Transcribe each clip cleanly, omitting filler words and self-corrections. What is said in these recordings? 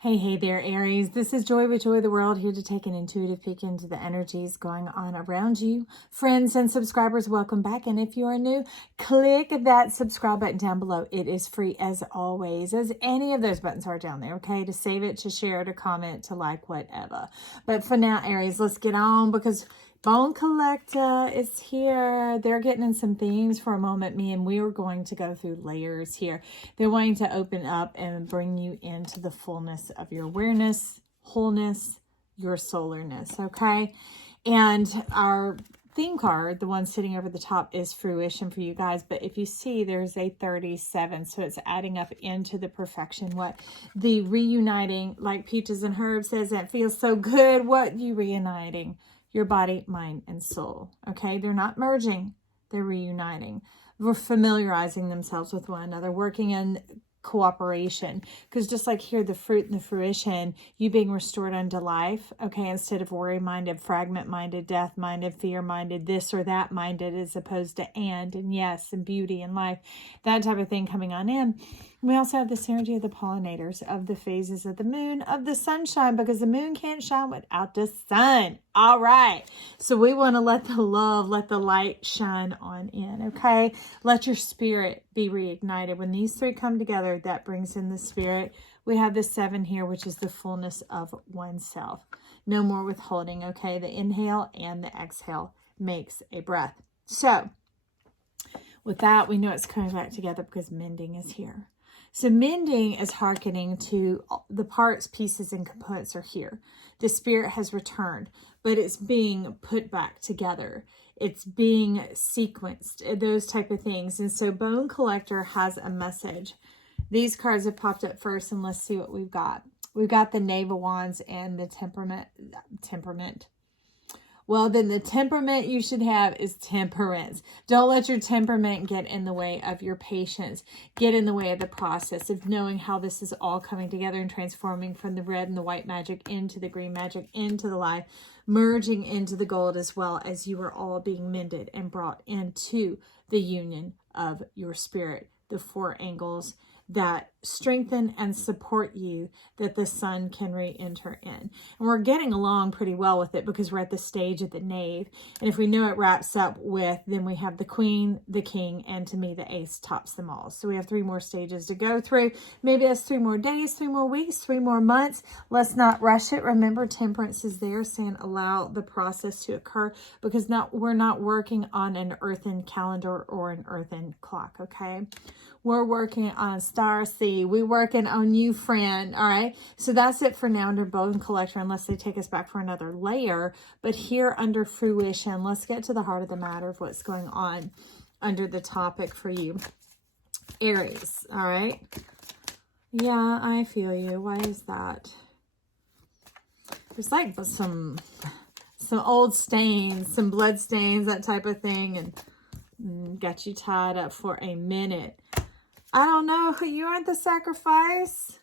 Hey there, Aries. This is Joy with Joy of the World, here to take an intuitive peek into the energies going on around you. Friends and subscribers, welcome back. And if you are new, click that subscribe button down below. It is free as always, as any of those buttons are down there, okay? To save it, to share, to comment, to like, whatever. But for now, Aries, let's get on because Bone Collector is here. They're getting in some themes for a moment. Me and we are going to go through layers here. They're wanting to open up and bring you into the fullness of your awareness, wholeness, your solarness, okay? And our theme card, the one sitting over the top, is Fruition for you guys. But if you see, there's a 37. So it's adding up into the perfection. What the reuniting, like Peaches and Herb says, that feels so good. What you reuniting? Your body, mind, and soul. Okay, they're not merging, they're reuniting. We're familiarizing themselves with one another, working in cooperation. Because just like here, the fruit and the fruition, you being restored unto life, okay, instead of worry-minded, fragment-minded, death-minded, fear-minded, this or that-minded, as opposed to and yes, and beauty and life, that type of thing coming on in. We also have this energy of the pollinators, of the phases of the moon, of the sunshine, because the moon can't shine without the sun. All right. So we want to let the love, let the light shine on in, okay? Let your spirit be reignited. When these three come together, that brings in the spirit. We have the 7 here, which is the fullness of oneself. No more withholding, okay? The inhale and the exhale makes a breath. So with that, we know it's coming back together because mending is here. So mending is hearkening to the parts, pieces, and components are here. The spirit has returned, but it's being put back together. It's being sequenced, those type of things. And so Bone Collector has a message. These cards have popped up first, and let's see what we've got. We've got the Knave of Wands and the temperament. Well, then the temperament you should have is temperance. Don't let your temperament get in the way of your patience, get in the way of the process of knowing how this is all coming together and transforming from the red and the white magic into the green magic, into the light, merging into the gold, as well as you are all being mended and brought into the union of your spirit, the 4 angles that strengthen and support you, that the sun can re-enter in. And we're getting along pretty well with it because we're at the stage of the Knave. And if we know it wraps up with, then we have the Queen, the King, and to me, the Ace tops them all. So we have 3 more stages to go through. Maybe that's 3 more days, 3 more weeks, 3 more months. Let's not rush it. Remember, Temperance is there saying allow the process to occur, because we're not working on an earthen calendar or an earthen clock, okay? We're working on Star Sea. We're working on you, friend. All right. So that's it for now under Bone Collector, unless they take us back for another layer. But here under Fruition, let's get to the heart of the matter of what's going on under the topic for you, Aries. All right. Yeah, I feel you. Why is that? There's like some old stains, some blood stains, that type of thing, and got you tied up for a minute. I don't know. You aren't the sacrifice.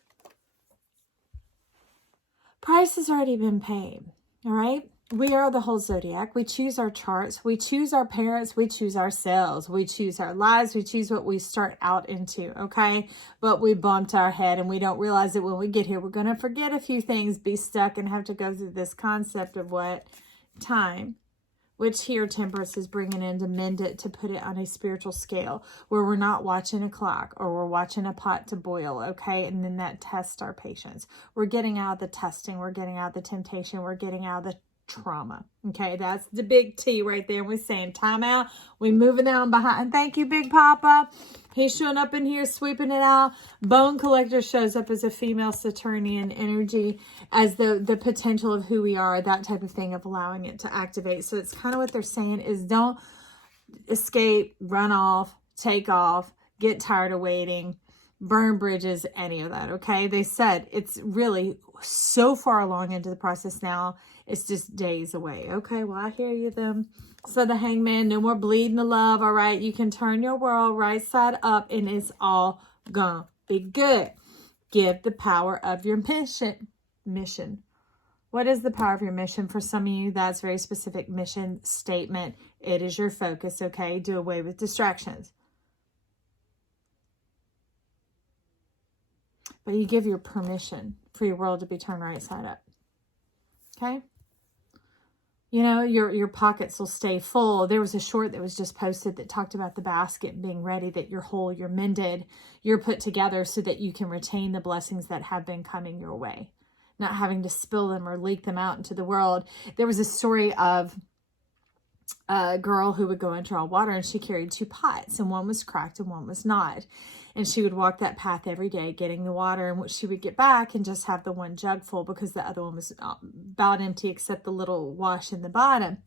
Price has already been paid. All right. We are the whole zodiac. We choose our charts. We choose our parents. We choose ourselves. We choose our lives. We choose what we start out into. Okay. But we bumped our head and we don't realize that when we get here, we're going to forget a few things, be stuck, and have to go through this concept of what? Time. Which here Temperance is bringing in to mend it, to put it on a spiritual scale where we're not watching a clock or we're watching a pot to boil, okay? And then that tests our patience. We're getting out of the testing. We're getting out of the temptation. We're getting out of the trauma, okay? That's the big T right there. We're saying time out. We moving on behind. Thank you, Big Papa. He's showing up in here, sweeping it out. Bone Collector shows up as a female Saturnian energy, as the potential of who we are, that type of thing, of allowing it to activate. So it's kind of what they're saying is don't escape, run off, take off, get tired of waiting, burn bridges, any of that, okay? They said it's really so far along into the process now. It's just days away. Okay, well, I hear you then. So the Hangman, no more bleeding the love, all right? You can turn your world right side up and it's all gonna be good. Give the power of your mission. What is the power of your mission? For some of you, that's very specific mission statement. It is your focus, okay? Do away with distractions. but you give your permission for your world to be turned right side up. Okay? You know, your pockets will stay full. There was a short that was just posted that talked about the basket being ready, that you're whole, you're mended, you're put together so that you can retain the blessings that have been coming your way, not having to spill them or leak them out into the world. There was a story of a girl who would go and draw water, and she carried 2 pots, and one was cracked and one was not. And she would walk that path every day getting the water, in which she would get back and just have the one jug full because the other one was about empty except the little wash in the bottom.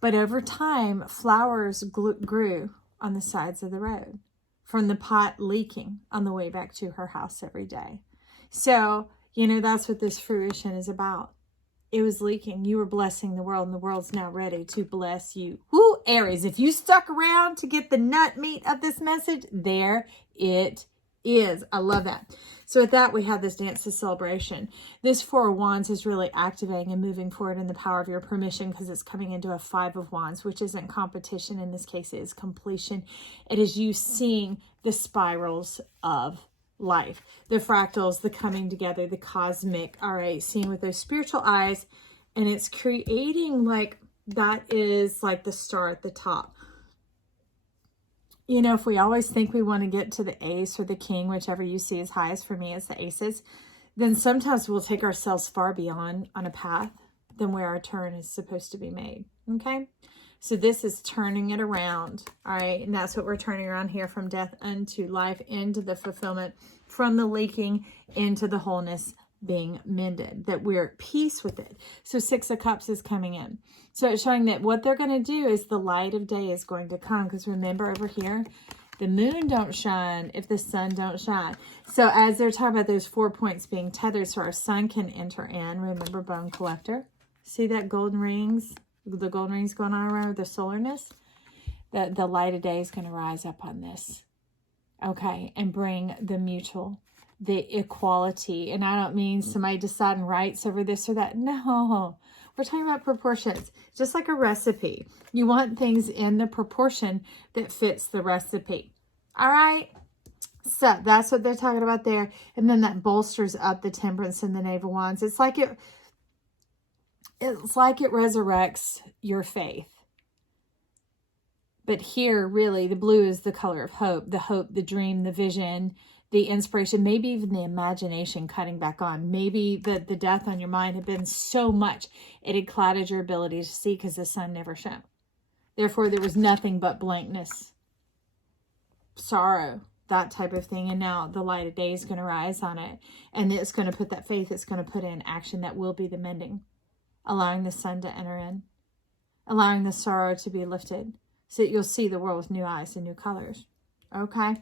But over time, flowers grew on the sides of the road from the pot leaking on the way back to her house every day. So, you know, that's what this fruition is about. It was leaking. You were blessing the world, and the world's now ready to bless you. Woo, Aries, if you stuck around to get the nut meat of this message, there it is. I love that. So with that, we have this dance to celebration. This 4 of Wands is really activating and moving forward in the power of your permission, because it's coming into a 5 of Wands, which isn't competition. In this case, it is completion. It is you seeing the spirals of life, the fractals, the coming together, the cosmic, all right, seeing with those spiritual eyes, and it's creating like, that is like the star at the top. You know, if we always think we want to get to the ace or the king, whichever you see as highest, for me it's the aces, then sometimes we'll take ourselves far beyond on a path than where our turn is supposed to be made. Okay, so this is turning it around. All right, and that's what we're turning around here, from death unto life, into the fulfillment, from the leaking into the wholeness being mended, that we're at peace with it. So 6 of Cups is coming in. So it's showing that what they're going to do is the light of day is going to come, because remember over here, the moon don't shine if the sun don't shine. So as they're talking about those 4 points being tethered so our sun can enter in, remember bone collector, see that golden rings, the golden rings going on around with the solarness, the light of day is going to rise up on this. Okay, and bring the mutual, the equality. And I don't mean somebody deciding rights over this or that. No, we're talking about proportions. Just like a recipe. You want things in the proportion that fits the recipe. All right? So that's what they're talking about there. And then that bolsters up the Temperance and the Knave of Wands. It's like it resurrects your faith. But here, really, the blue is the color of hope, the dream, the vision, the inspiration, maybe even the imagination cutting back on. Maybe the death on your mind had been so much, it had clouded your ability to see because the sun never shone. Therefore, there was nothing but blankness, sorrow, that type of thing. And now the light of day is going to rise on it. And it's going to put that faith, it's going to put in action that will be the mending, allowing the sun to enter in, allowing the sorrow to be lifted, so that you'll see the world with new eyes and new colors. Okay?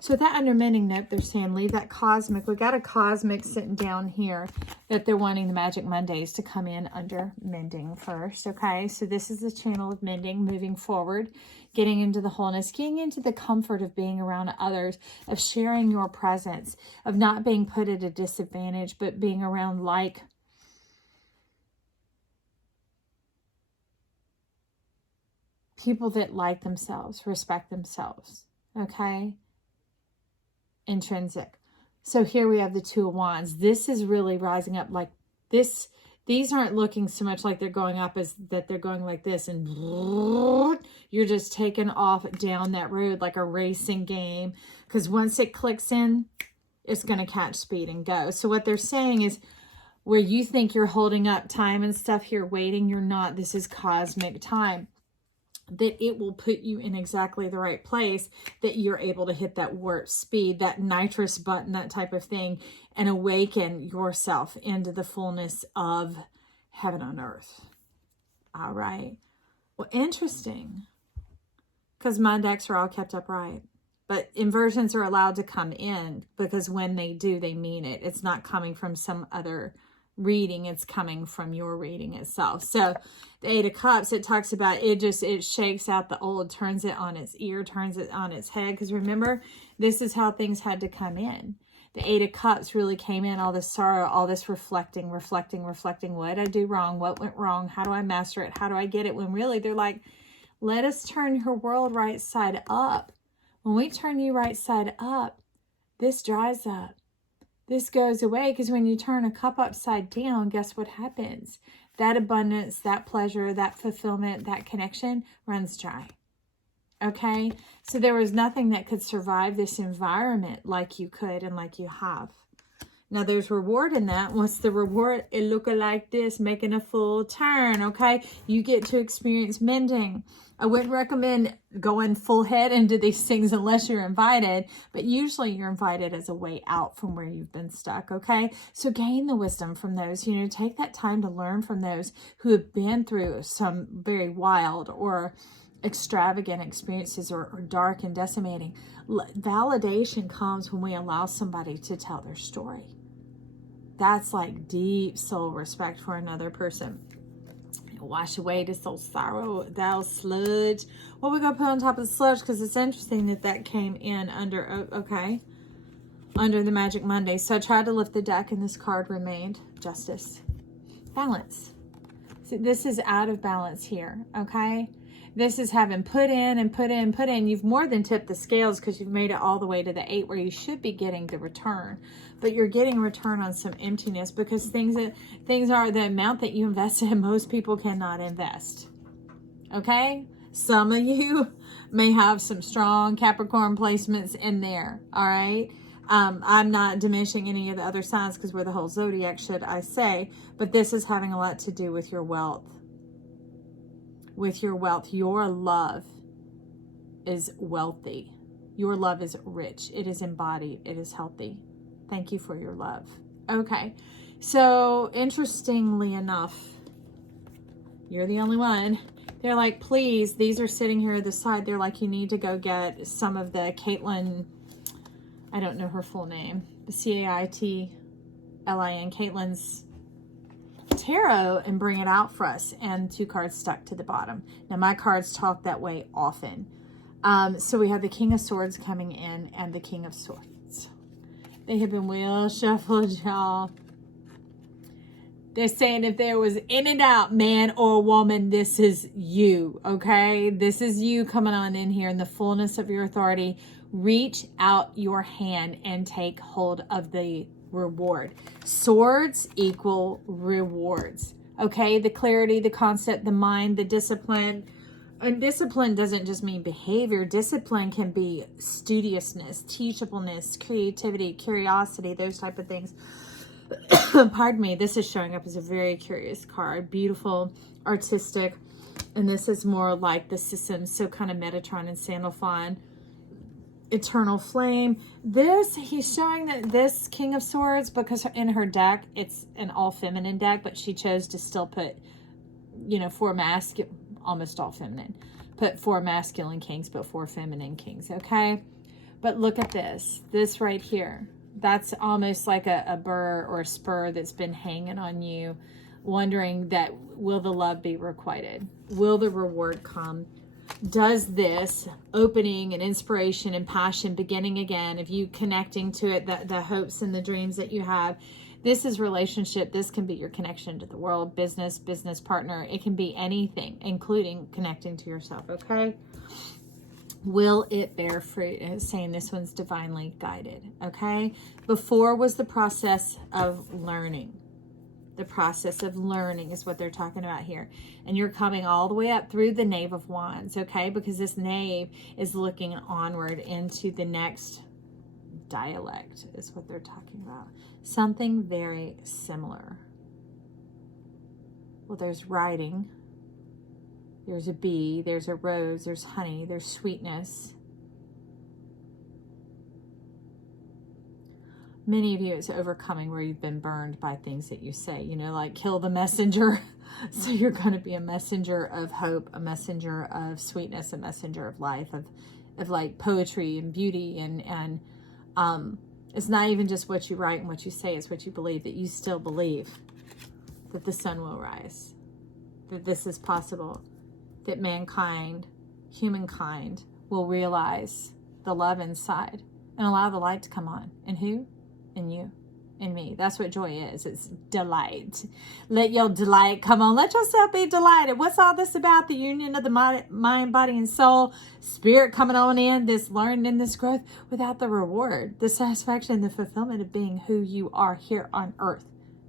So that under mending note, they're saying leave that cosmic. We got a cosmic sitting down here that they're wanting the Magic Mondays to come in under mending first. Okay? So this is the channel of mending, moving forward, getting into the wholeness, getting into the comfort of being around others, of sharing your presence, of not being put at a disadvantage, but being around like people that like themselves, respect themselves, okay? Intrinsic. So here we have the 2 of Wands. This is really rising up like this. These aren't looking so much like they're going up as that they're going like this, and you're just taking off down that road like a racing game, because once it clicks in, it's going to catch speed and go. So what they're saying is, where you think you're holding up time and stuff here, waiting, you're not. This is cosmic time. That it will put you in exactly the right place, that you're able to hit that warp speed, that nitrous button, that type of thing, and awaken yourself into the fullness of heaven on earth. All right. Well, interesting, because my decks are all kept upright. But inversions are allowed to come in, because when they do, they mean it. It's not coming from some other reading, it's coming from your reading itself. So the 8 of Cups, it talks about it shakes out the old, turns it on its ear, turns it on its head, because remember, this is how things had to come in. The 8 of Cups really came in, all this sorrow, all this reflecting. What did I do wrong? What went wrong? How do I master it? How do I get it? When really they're like, let us turn your world right side up. When we turn you right side up, this dries up. this goes away, because when you turn a cup upside down, guess what happens? That abundance, that pleasure, that fulfillment, that connection runs dry. Okay? So there was nothing that could survive this environment like you could and like you have. Now, there's reward in that. What's the reward? It look like this, making a full turn, okay? You get to experience mending. I wouldn't recommend going full head into these things unless you're invited, but usually you're invited as a way out from where you've been stuck, okay? So gain the wisdom from those, take that time to learn from those who have been through some very wild or extravagant experiences or dark and decimating. Validation comes when we allow somebody to tell their story. That's like deep soul respect for another person. Wash away this old sorrow, that old sludge. What we gonna put on top of the sludge? Because it's interesting that came in under, under the Magic Monday. So I tried to lift the deck and this card remained. Justice. Balance. See, this is out of balance here, okay? This is having put in and put in, put in. You've more than tipped the scales because you've made it all the way to the 8 where you should be getting the return. But you're getting return on some emptiness because things are the amount that you invest in, most people cannot invest. Okay? Some of you may have some strong Capricorn placements in there. All right? I'm not diminishing any of the other signs because we're the whole zodiac, should I say. But this is having a lot to do with your wealth. With your wealth, your love is wealthy. Your love is rich. It is embodied. It is healthy. Thank you for your love. Okay. So interestingly enough, you're the only one. They're like, please, these are sitting here at the side. They're like, you need to go get some of the Caitlin, I don't know her full name, Caitlin, Caitlin's tarot, and bring it out for us. And 2 cards stuck to the bottom. Now my cards talk that way often. So we have the King of Swords coming in and the King of Swords. They have been well shuffled, y'all. They're saying if there was any doubt, man or woman, this is you, okay? This is you coming on in here in the fullness of your authority. Reach out your hand and take hold of the reward. Swords equal rewards, okay? The clarity, the concept, the mind, the discipline. And discipline doesn't just mean behavior. Discipline can be studiousness, teachableness, creativity, curiosity, those type of things. Pardon me, this is showing up as a very curious card. Beautiful, artistic, and this is more like the systems, so kind of Metatron and Sandalphon. Eternal Flame. This, he's showing that this King of Swords, because in her deck, it's an all feminine deck, but she chose to still put, 4 masculine, almost all feminine. Put 4 masculine kings, but 4 feminine kings, okay? But look at this. This right here. That's almost like a burr or a spur that's been hanging on you, wondering that, will the love be requited? Will the reward come? Does this opening and inspiration and passion beginning again, of you connecting to it, the hopes and the dreams that you have, this is relationship. This can be your connection to the world, business partner. It can be anything, including connecting to yourself, okay? Will it bear fruit? And it's saying this one's divinely guided, okay? Before was the process of learning. The process of learning is what they're talking about here. And you're coming all the way up through the Knave of Wands, okay? Because this Knave is looking onward into the next dialect is what they're talking about. Something very similar. Well, there's writing. There's a bee. There's a rose. There's honey. There's sweetness. Many of you, it's overcoming where you've been burned by things that you say, like kill the messenger. So you're going to be a messenger of hope, a messenger of sweetness, a messenger of life, of like poetry and beauty. And it's not even just what you write and what you say, it's what you believe, that you still believe that the sun will rise, that this is possible, that mankind, humankind, will realize the love inside and allow the light to come on. And who? In you. in me. That's what joy is. It's delight. Let your delight come on. Let yourself be delighted. What's all this about? The union of the mind, body, and soul. Spirit coming on in, this learning, this growth without the reward, the satisfaction, the fulfillment of being who you are here on earth.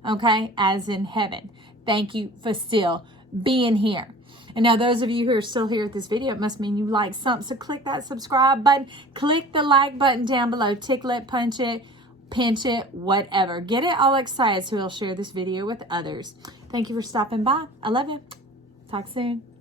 Okay? As in heaven. Thank you for still being here. And now those of you who are still here with this video, it must mean you like something. So click that subscribe button. Click the like button down below. Tickle it, punch it, pinch it, whatever. Get it all excited so you'll share this video with others. Thank you for stopping by. I love you. Talk soon.